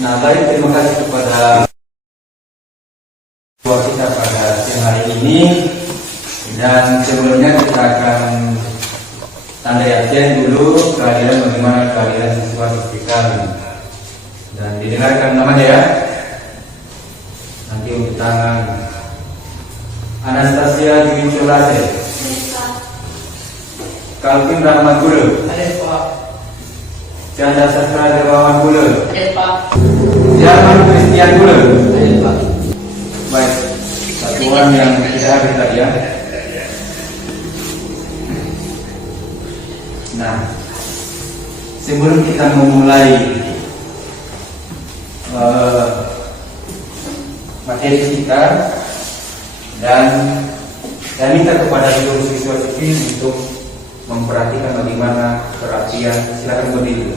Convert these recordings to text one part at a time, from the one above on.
Nah, baik, terima kasih kepada kita pada siang hari ini. Dan sebelumnya kita akan tanda yakin dulu kehadiran bagaimana kehadiran siswa kami. Dan didengarkan namanya ya. Nanti untuk tangan. Anastasia Dwi Colase, Kalvin Rahmat Gula, Chandra Sastra Dermawan Gula, Jarman Christian Gula. Baik, satu orang yang tidak hadir tadi ya. Nah, sebelum kita memulai materi kita, dan saya minta kepada seluruh siswa sipil untuk memperhatikan bagaimana perhatian. Silakan berdiri.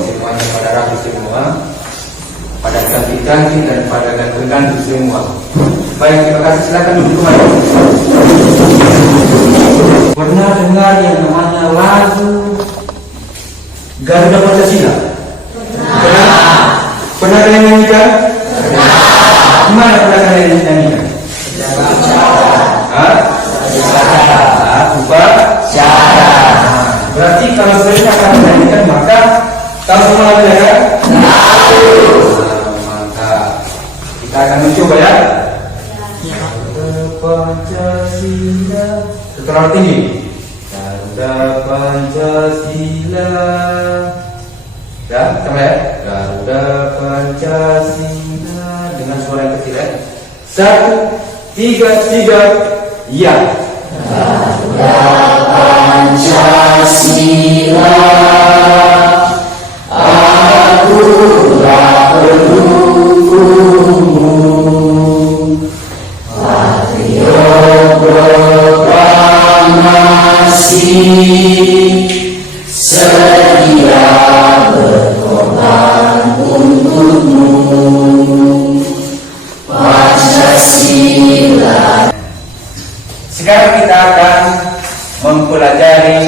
Semuanya pada rapi semua, pada ganti-ganti dan pada ganti-ganti semua. Baik, terima kasih. Silakan duduk kembali. Pernah dengar yang namanya lagu Garuda Pancasila? Pernah kalian nyanyikan? Gimana pernah kalian nyanyikan? Berarti kalau sering akan menyanyikan maka tahu semua lagu ya kan? Mantap. Kita akan mencoba ya. Garuda Pancasila. Setelah tinggi. Garuda Pancasila. Ya, sama ya. Garuda Pancasila dengan suara yang kecil ya. 1, 2, 3, ya. Garuda Pancasila, akulah pendukungmu, patriot proklamasi, sedia berkorban untukmu, Pancasila. Sekarang kita akan mempelajari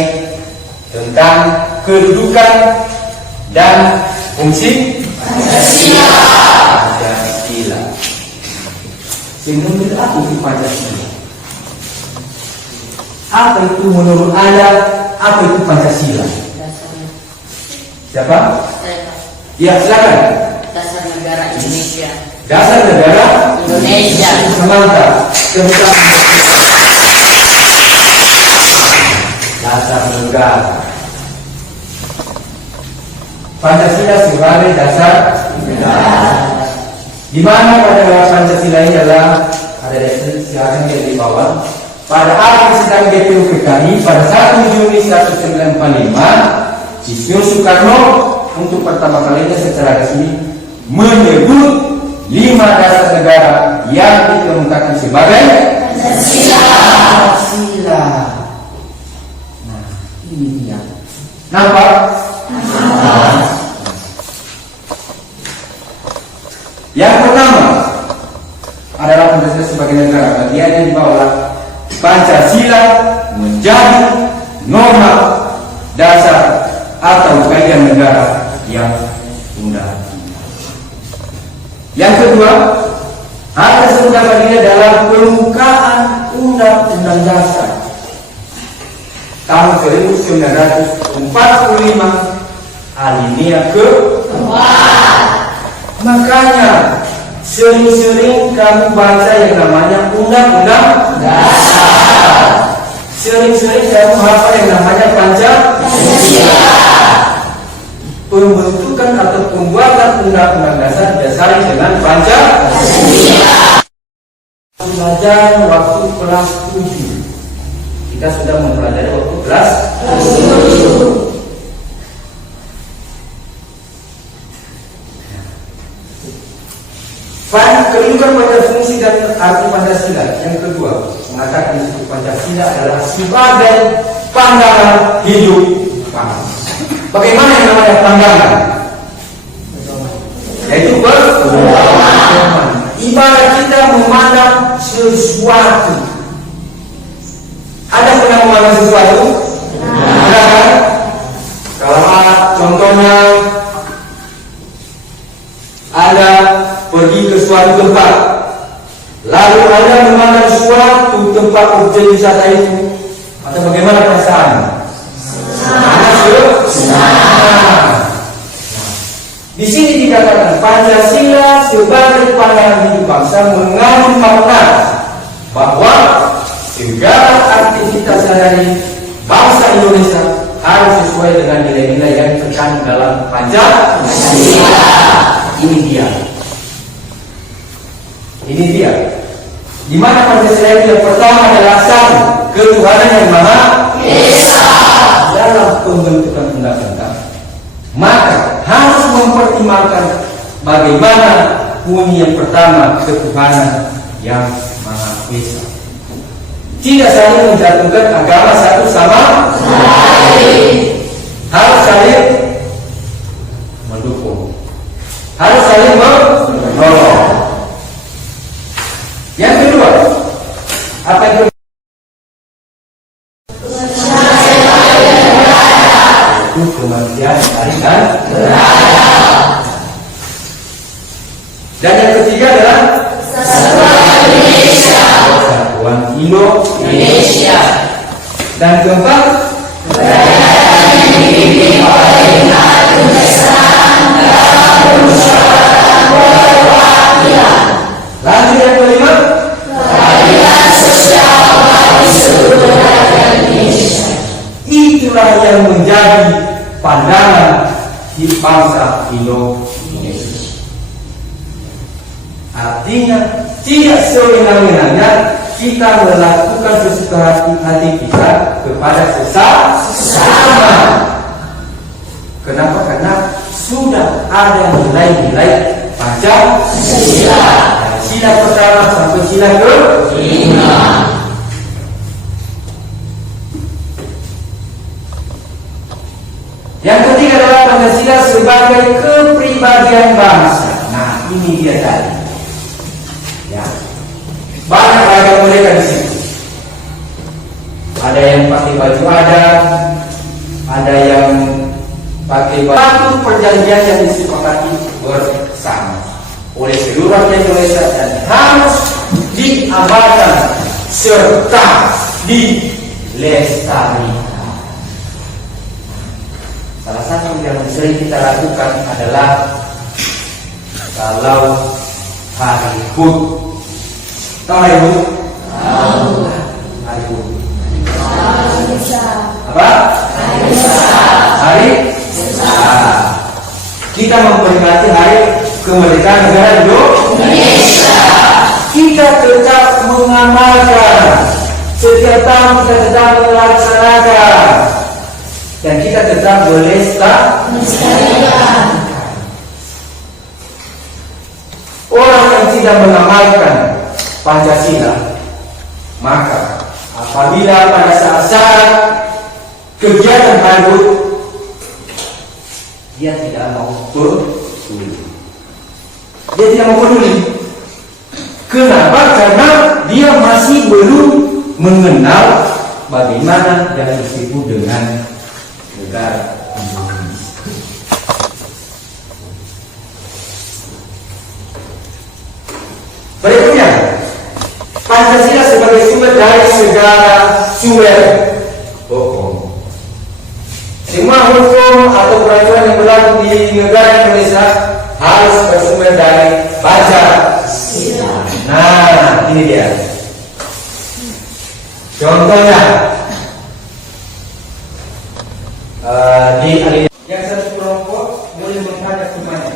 tentang kedudukan dan fungsi Pancasila. Pancasila. Menurut apa itu Pancasila? Apa itu menurut Anda? Apa itu Pancasila? Siapa? Ya, silakan. Dasar negara Indonesia. Dasar negara Indonesia. Mantap. Dasar negara. Pancasila sebagai dasar negara. Di mana pada Pancasila ini adalah ada silakan di bawah. Pada akhir sidang DPU PKI pada 1 Juni 1945, Insinyur Soekarno untuk pertama kalinya secara resmi menyebut 5 dasar negara yang dikemukakan sebagai Pancasila. Nah, ini dia. Nampak? Yang pertama adalah Pancasila sebagai negara. Bagian yang di bawah, Pancasila menjadi norma dasar atau kajian negara yang undang. Yang kedua, hal tersebut dapat dilihat dalam pembukaan Undang-Undang Dasar tahun 1945 alinea ke-4. Makanya sering-sering kamu baca yang namanya Undang-Undang Dasar. Sering-sering kamu hafal yang namanya Pancasila. Pembentukan atau pembuatan Undang-Undang Dasar didasari dengan Pancasila. Pelajaran waktu kelas 7. Kita sudah mempelajari waktu kelas 7. Kedudukan pada fungsi dan arti Pancasila. Yang kedua, mengatakan disebut Pancasila adalah sebagai pandangan hidup bangsa. Bagaimana yang namanya pandangan? yaitu berpedoman. Ibarat kita memandang sesuatu. Ada pernah memandang sesuatu? Ada kan? Kalau contohnya Anda pergi ke suatu tempat, lalu Anda memandang suatu tempat objek wisata itu, atau bagaimana perasaan? Di sini dikatakan Pancasila sebagai pandangan hidup bangsa mengandung makna bahwa segala aktivitas sehari bangsa Indonesia harus sesuai dengan nilai-nilai yang terkandung dalam Pancasila. Ini dia. Di mana Pancasila itu yang pertama adalah satu, ketuhanan yang Maha Esa. Dalam pembentukan undang-undang, maka harus mempertimbangkan bagaimana bunyi yang pertama, ketuhanan yang Maha Esa. Tidak saling menjatuhkan agama satu sama lain. Harus saling mendukung. Harus saling menolong. Yang kedua, apa yang kedua? Itu kematian hari dan dan yang ketiga adalah Persatuan Indonesia. Dan keempat, lanjut yang kelima, keadilan sosial bagi seluruh rakyat Indonesia. Itulah yang menjadi pandangan di bangsa Indonesia. Artinya tidak sewenang-wenangnya kita melakukan sesuka hati kita kepada sesama. Kenapa? Karena sudah ada nilai-nilai Pancasila. Sila pertama sampai sila ke-5. Yang ketiga adalah Pancasila sebagai kepribadian bangsa. Nah, ini dia tadi. Ya. Banyak ragam mereka di situ. Ada yang pakai baju adat, ada yang pakai baju perjanjian yang disepakati bersama oleh seluruh rakyat Indonesia dan harus diamalkan serta dilestarikan. Salah satu yang sering kita lakukan adalah kalau hari HUT. Tahu hari HUT? Hari HUT. Apa? Hari kita memperingati hari kemerdekaan negara Indonesia. Kita tetap mengamalkan, setiap tahun kita tetap melaksanakan, dan kita tetap melestarikan. Orang yang tidak mengamalkan Pancasila, maka apabila pada saat kegiatan baru dia tidak mau peduli. Dia tidak mau peduli. Kenapa? Karena dia masih belum mengenal bagaimana yang disebut dengan negara Indonesia. Berikutnya, Pancasila sebagai sumber dari segala sumber hukum. Semua hukum atau peraturan yang berlaku di negara Indonesia harus bersumber dari Pancasila. Nah, ini dia. Contohnya di alinea yang satu kelompok boleh menghadap kemana?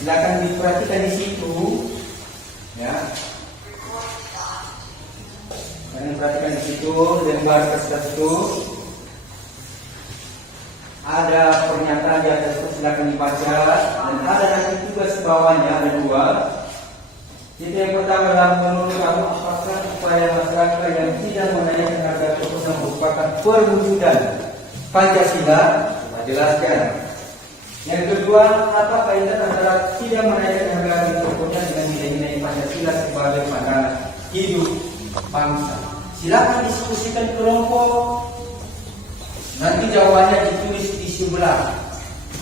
silakan diperhatikan di situ, ya. Kalian perhatikan di situ, lembar kertas itu ada pernyataan di atas itu, silakan dibaca, dan ada nanti tugas bawahnya ada dua. Jadi yang pertama adalah menurut kamu apakah upaya masyarakat yang tidak menanyakan harga keputusan merupakan perwujudan Pancasila? Coba jelaskan. Yang kedua, apa kaitan antara tidak menanyakan harga keputusan dengan nilai-nilai Pancasila sebagai pandangan hidup bangsa? Silakan diskusikan kelompok. Nanti jawabannya ditulis di sebelah.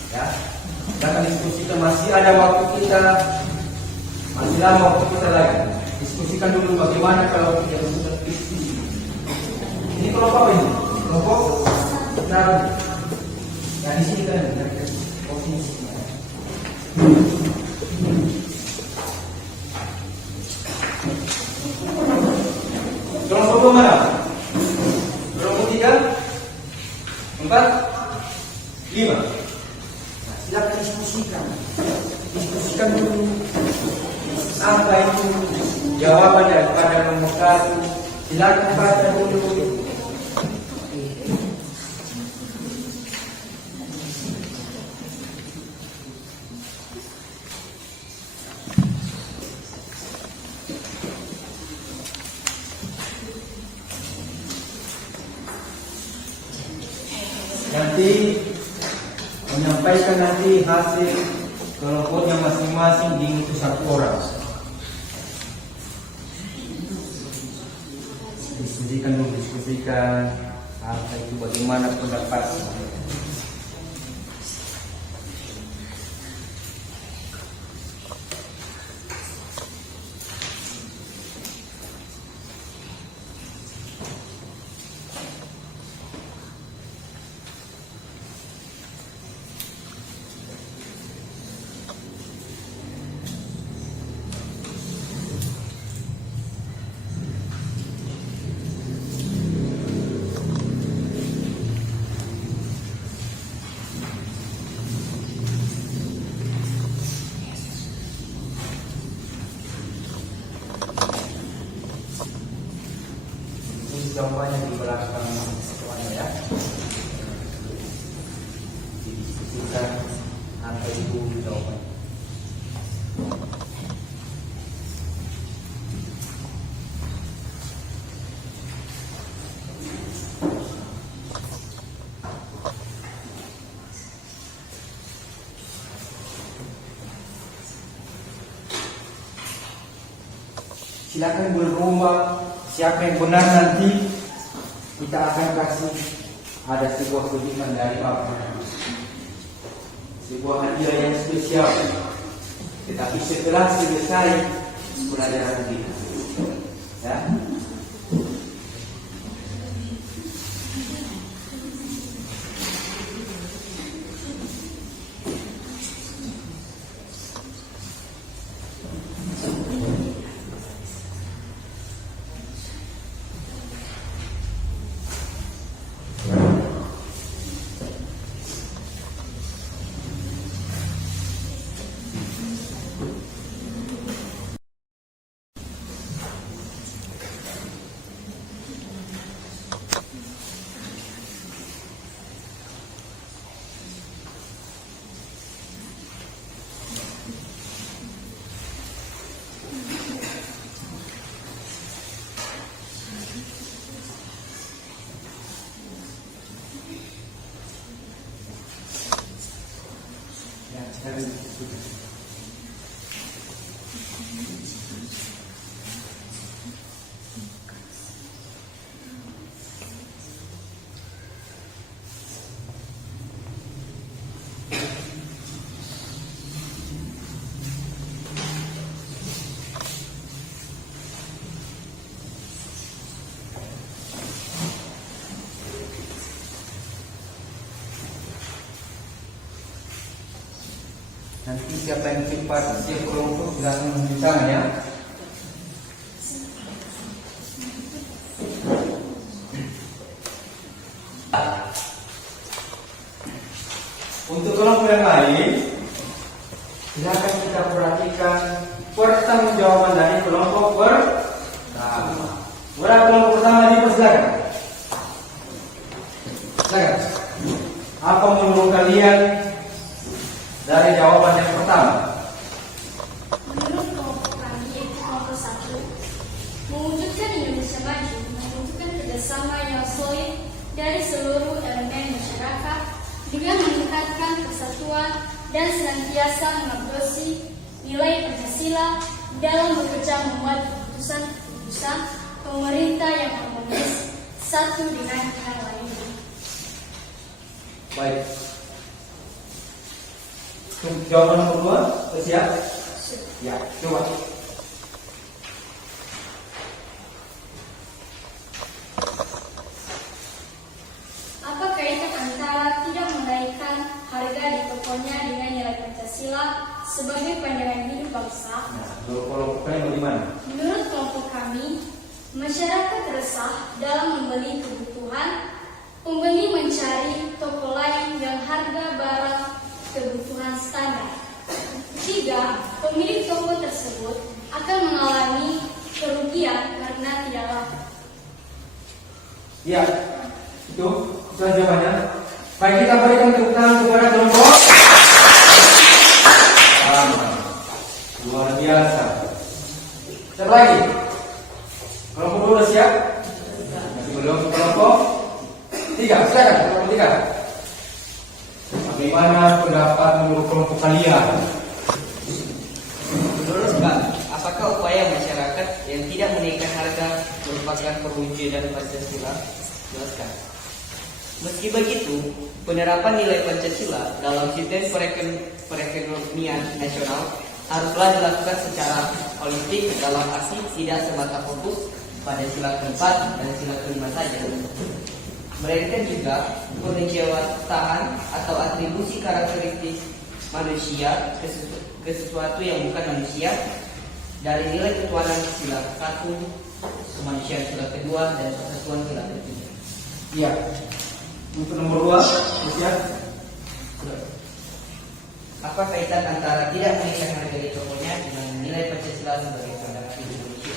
Ya, silakan diskusikan. Masih ada waktu kita. Masih lama waktu kita lagi. Diskusikan dulu bagaimana kalau kita sudah diskusi. Ini kelompok apa ini? Kelompok taruh. Ya di sini kan ada posisi. Kelompok mana? Kelompok 3, 4, 5. Nah, silakan diskusikan. Diskusikan dulu. Apa itu jawaban daripada nomor 1? Silakan baca dulu. Nanti menyampaikan nanti hasil kelompoknya masing-masing diutus 1 orang. Diskusikan dulu, diskusikan apa itu, bagaimana pendapat. Jawabannya di belakang semuanya ya. Didiskusikan apa itu jawaban. Silakan berlomba. Siapa yang benar nanti kita akan kasih ada sebuah kejutan dari Bapak, sebuah hadiah yang spesial. Tetapi setelah selesai pelajaran kita, ya. Nanti siapa yang cepat siap kelompok silahkan menunjuk tangan ya. Untuk kelompok yang lain, Silakan kita perhatikan pertanggungjawaban dari kelompok pertama. Berapa kelompok pertama dipersilakan? Silakan. Apa menurut kalian dari jawaban yang pertama? Menurut kelompok kami, yaitu kelompok 1, mewujudkan Indonesia maju membutuhkan kerjasama yang solid dari seluruh elemen masyarakat dengan meningkatkan persatuan dan senantiasa mengabsorpsi nilai Pancasila dalam bekerja membuat keputusan-keputusan pemerintah yang harmonis satu dengan yang lainnya. Baik. Jawaban nomor 2, siap? Ya, coba. Apa kaitan antara tidak menaikkan harga di tokonya dengan nilai Pancasila sebagai pandangan hidup bangsa? Nah, menurut kelompok kalian bagaimana? Menurut kelompok kami, masyarakat resah dalam membeli kebutuhan. Pembeli mencari toko lain yang harga barang kebutuhan standar. 3. Pemilik toko tersebut akan mengalami kerugian karena tidak laku. Ya, itu jawabannya. Baik, kita berikan tepuk tangan kepada kelompok. Luar biasa. Satu lagi. Kelompok 2 sudah siap? Masih belum. Kelompok 3, silakan. Kelompok 3. Bagaimana pendapat menurut kelompok kalian? Menurut kami, apakah upaya masyarakat yang tidak menaikkan harga merupakan perwujudan Pancasila? Jelaskan. Meski begitu, penerapan nilai Pancasila dalam sistem perekonomian nasional haruslah dilakukan secara holistik dalam arti tidak semata fokus pada sila keempat dan sila kelima saja, melainkan juga penjawatan atau atribusi karakteristik manusia ke sesuatu yang bukan manusia dari nilai ketuhanan sila 1, kemanusiaan sila kedua, dan persatuan sila ketiga. Iya. Untuk nomor 2, siap? Apa kaitan antara tidak menaikkan harga di tokonya dengan nilai Pancasila sebagai pandangan hidup manusia?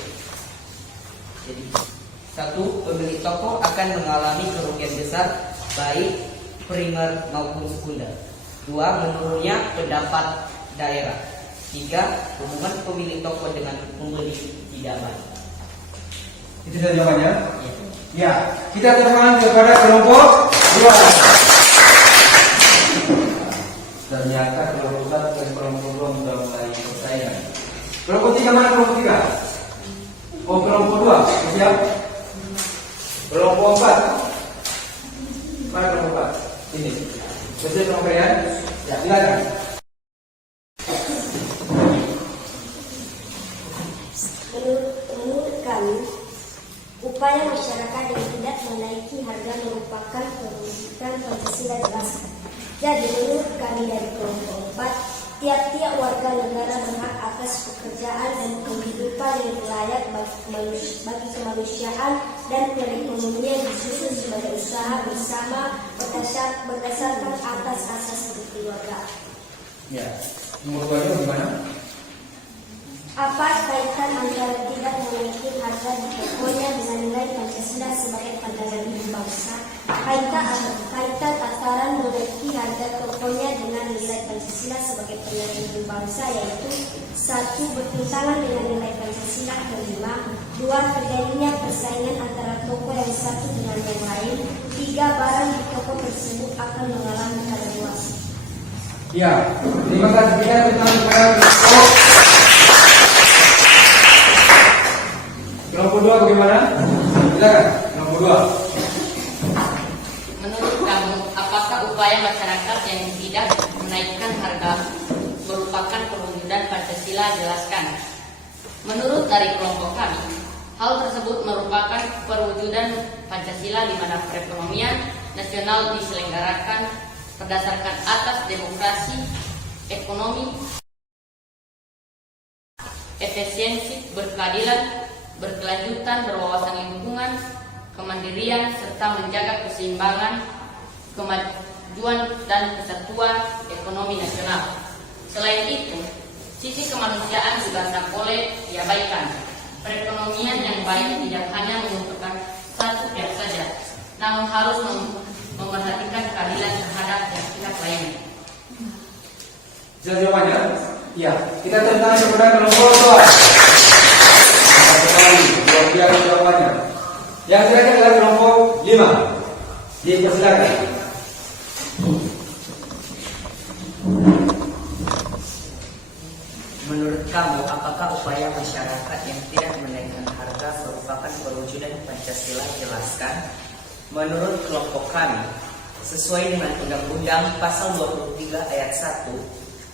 Jadi, 1. Pemilik toko akan mengalami kerugian besar baik primer maupun sekunder. 2. Menurunnya pendapat daerah. 3. Hubungan pemilik toko dengan pembeli tidak baik. Itu sudah jawabannya? Ya, kita teruskan kepada kelompok 2. Ternyata kelompok 1 dan kelompok 2 sudah mulai persaingan. Kelompok 3 mana kelompok 3? Oh, kelompok 2, siap? Kelompok 4. Mana kelompok 4? Ini. Sesuai kelompok kalian? Ya, silakan. Menurut kami, upaya masyarakat yang tidak menaiki harga merupakan perwujudan Pancasila jelaskan. Jadi menurut kami dari kelompok 4, tiap-tiap warga negara berhak atas pekerjaan dan kehidupan yang layak bagi kemanusiaan dan perekonomian disusun sebagai usaha bersama berdasarkan atas asas kekeluargaan. Ya, nomor 2 bagaimana? Apa kaitan antara tidak menaiki harga di tokonya dengan nilai Pancasila sebagai pandangan hidup bangsa? Kaitan antara menaiki harga tokonya dengan nilai Pancasila sebagai pandangan hidup bangsa yaitu 1. Bertentangan dengan nilai Pancasila. Kelima, 2. Terjadinya persaingan antara toko yang satu dengan yang lain. 3. Barang di toko tersebut akan mengalami kadaluarsa. Ya, terima kasih. Kita tentang kelompok kelompok 2 bagaimana? Silakan, kelompok 2. Menurut kamu, apakah upaya masyarakat yang tidak menaikkan harga merupakan perwujudan Pancasila? Jelaskan. Menurut dari kelompok kami, hal tersebut merupakan perwujudan Pancasila di mana perekonomian nasional diselenggarakan berdasarkan atas demokrasi, ekonomi, efisiensi, berkeadilan, berkelanjutan, berwawasan lingkungan, kemandirian, serta menjaga keseimbangan, kemajuan dan kesatuan ekonomi nasional. Selain itu, sisi kemanusiaan juga tak boleh diabaikan. Perekonomian yang baik tidak hanya menguntungkan satu pihak saja, namun harus memperhatikan keadilan terhadap pihak lainnya. Jelas jawabannya? Iya. Kita tentang kepada kelompok dua. Luar biasa jawabannya. Yang terakhir adalah kelompok 5. Dipersilakan. Menurut kamu, apakah upaya masyarakat yang tidak menaikkan harga merupakan perwujudan Pancasila? Jelaskan. Menurut kelompok kami, sesuai dengan Undang-Undang Pasal 23 Ayat 1,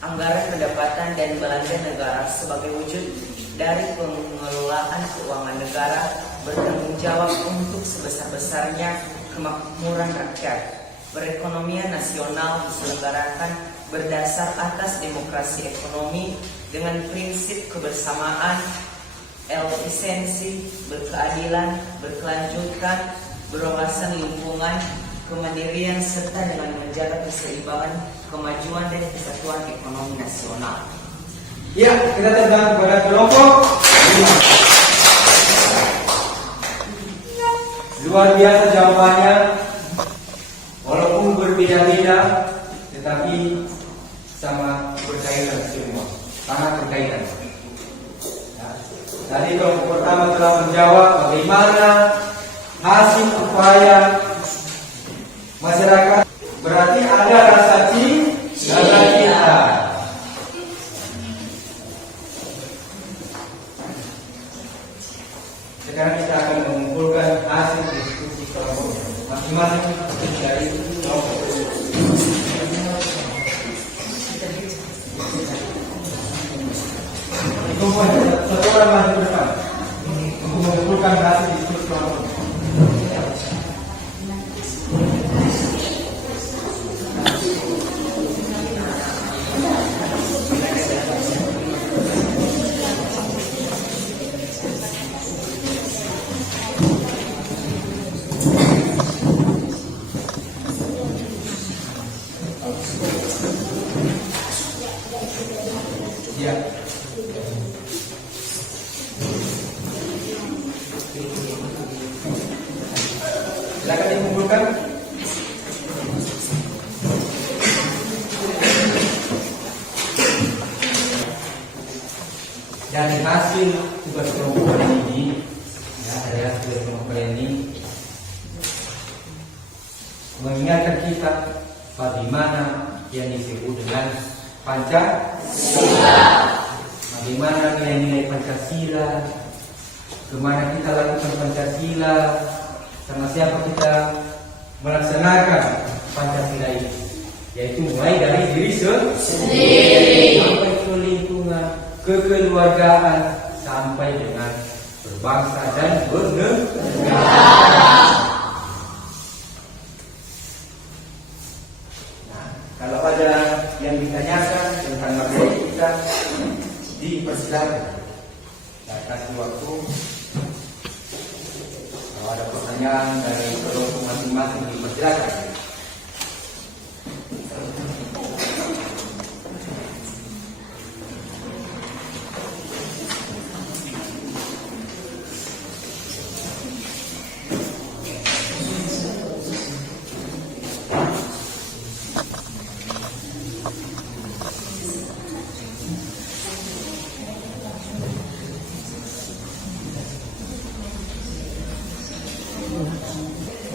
anggaran pendapatan dan belanja negara sebagai wujud dari pengelolaan keuangan negara bertanggung jawab untuk sebesar-besarnya kemakmuran rakyat. Perekonomian nasional diselenggarakan berdasar atas demokrasi ekonomi dengan prinsip kebersamaan, efisiensi, berkeadilan, berkelanjutan, berwawasan lingkungan, kemandirian, serta dengan menjaga keseimbangan, kemajuan dan kesatuan ekonomi nasional. Ya, kita tentang kepada kelompok 5. Luar biasa jawabannya. Walaupun berbeda-beda, tetapi sama berkaitan semua, sangat berkaitan. Ya. Tadi kelompok pertama telah menjawab bagaimana hasil upaya masyarakat, berarti ada rasa cinta. Sekarang kita akan mengumpulkan hasil diskusi kelompok masing-masing dari kelompok. Dikumpulkan satu orang maju depan untuk mengumpulkan hasil diskusi kelompok. Ya. Silakan dikumpulkan. Dari hasil tugas kelompok ini, ya, dari hasil kelompok ini mengingatkan kita bagaimana yang disebut dengan Pancasila. Bagaimana nilai-nilai Pancasila, kemana kita lakukan Pancasila, sama siapa kita melaksanakan Pancasila ini, yaitu mulai dari diri sendiri sampai ke lingkungan, kekeluargaan, sampai dengan berbangsa dan bernegara. Nah, kalau ada yang ditanyakan tentang materi kita, dipersilakan. Saya kasih waktu. Kalau ada pertanyaan dari kelompok masing-masing, dipersilakan.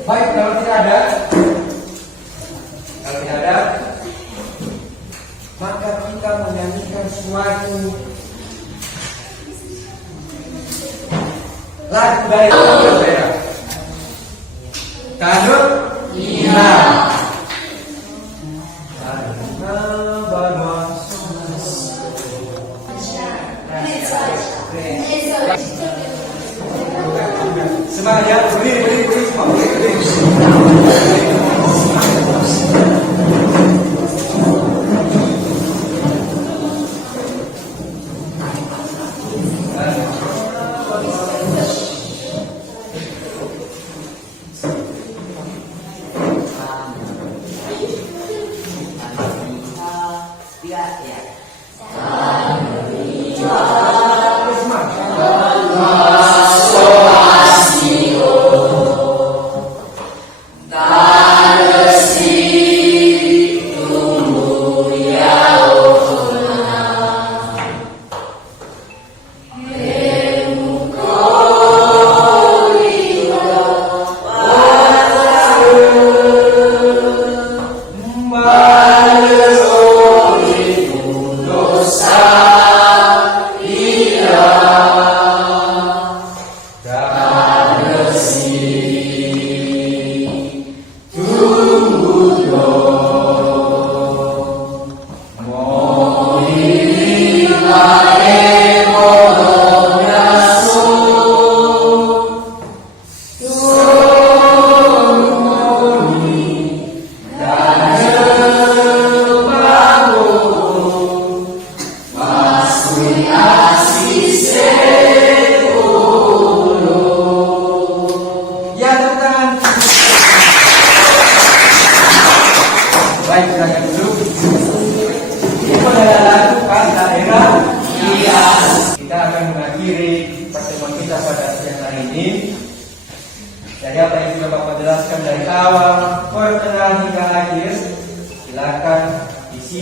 Baik, kalau tidak ada, maka kita menyanyikan suatu lagu dari daerah. Kado Ina. Semangat ya, berdiri semua.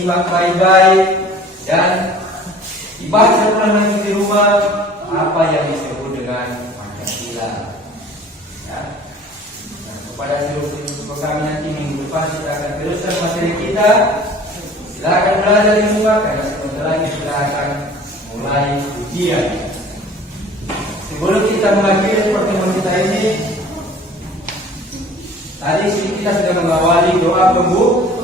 disimak baik-baik dan dibaca ulang lagi di rumah apa yang disebut dengan Pancasila. Ya. Nah, kepada seluruh kami nanti minggu depan kita akan teruskan materi kita. Silakan belajar di rumah karena sebentar lagi kita akan mulai ujian. Sebelum kita mengakhiri pertemuan kita ini, tadi kita sudah mengawali doa pembukaan.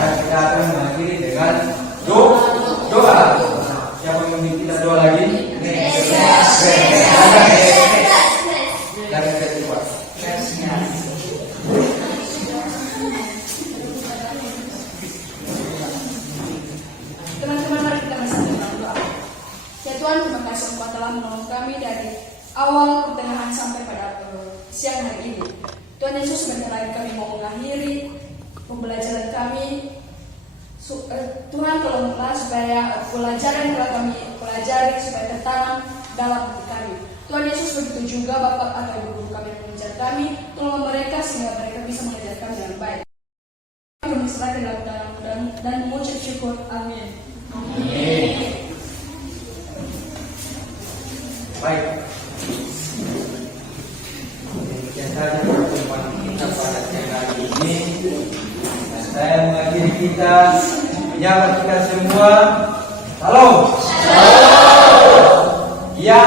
Kita akan mengakhiri dengan doa. Siapa yang memimpin kita doa lagi? Jangan terlupa. Teman-teman, mari kita bersama doa. Ya Tuhan, terima kasih Engkau telah menolong kami dari awal, pertengahan sampai pada siang hari ini. Tuhan Yesus, sebentar lagi kami mau mengakhiri pembelajaran kami. Tuhan tolonglah supaya pelajaran yang telah kami pelajari supaya tertanam dalam hati kami. Tuhan Yesus, begitu juga Bapak atau Ibu guru kami yang mengajar kami, tolong mereka sehingga mereka bisa mengajar kami dengan baik. Kami berserahkan dalam tangan dan mengucap syukur. Amin. Amin. Baik. Demikian saja pertemuan kita pada siang hari ini. Dan saya mengakhiri kita menyapa kita semua. Salam. Ya.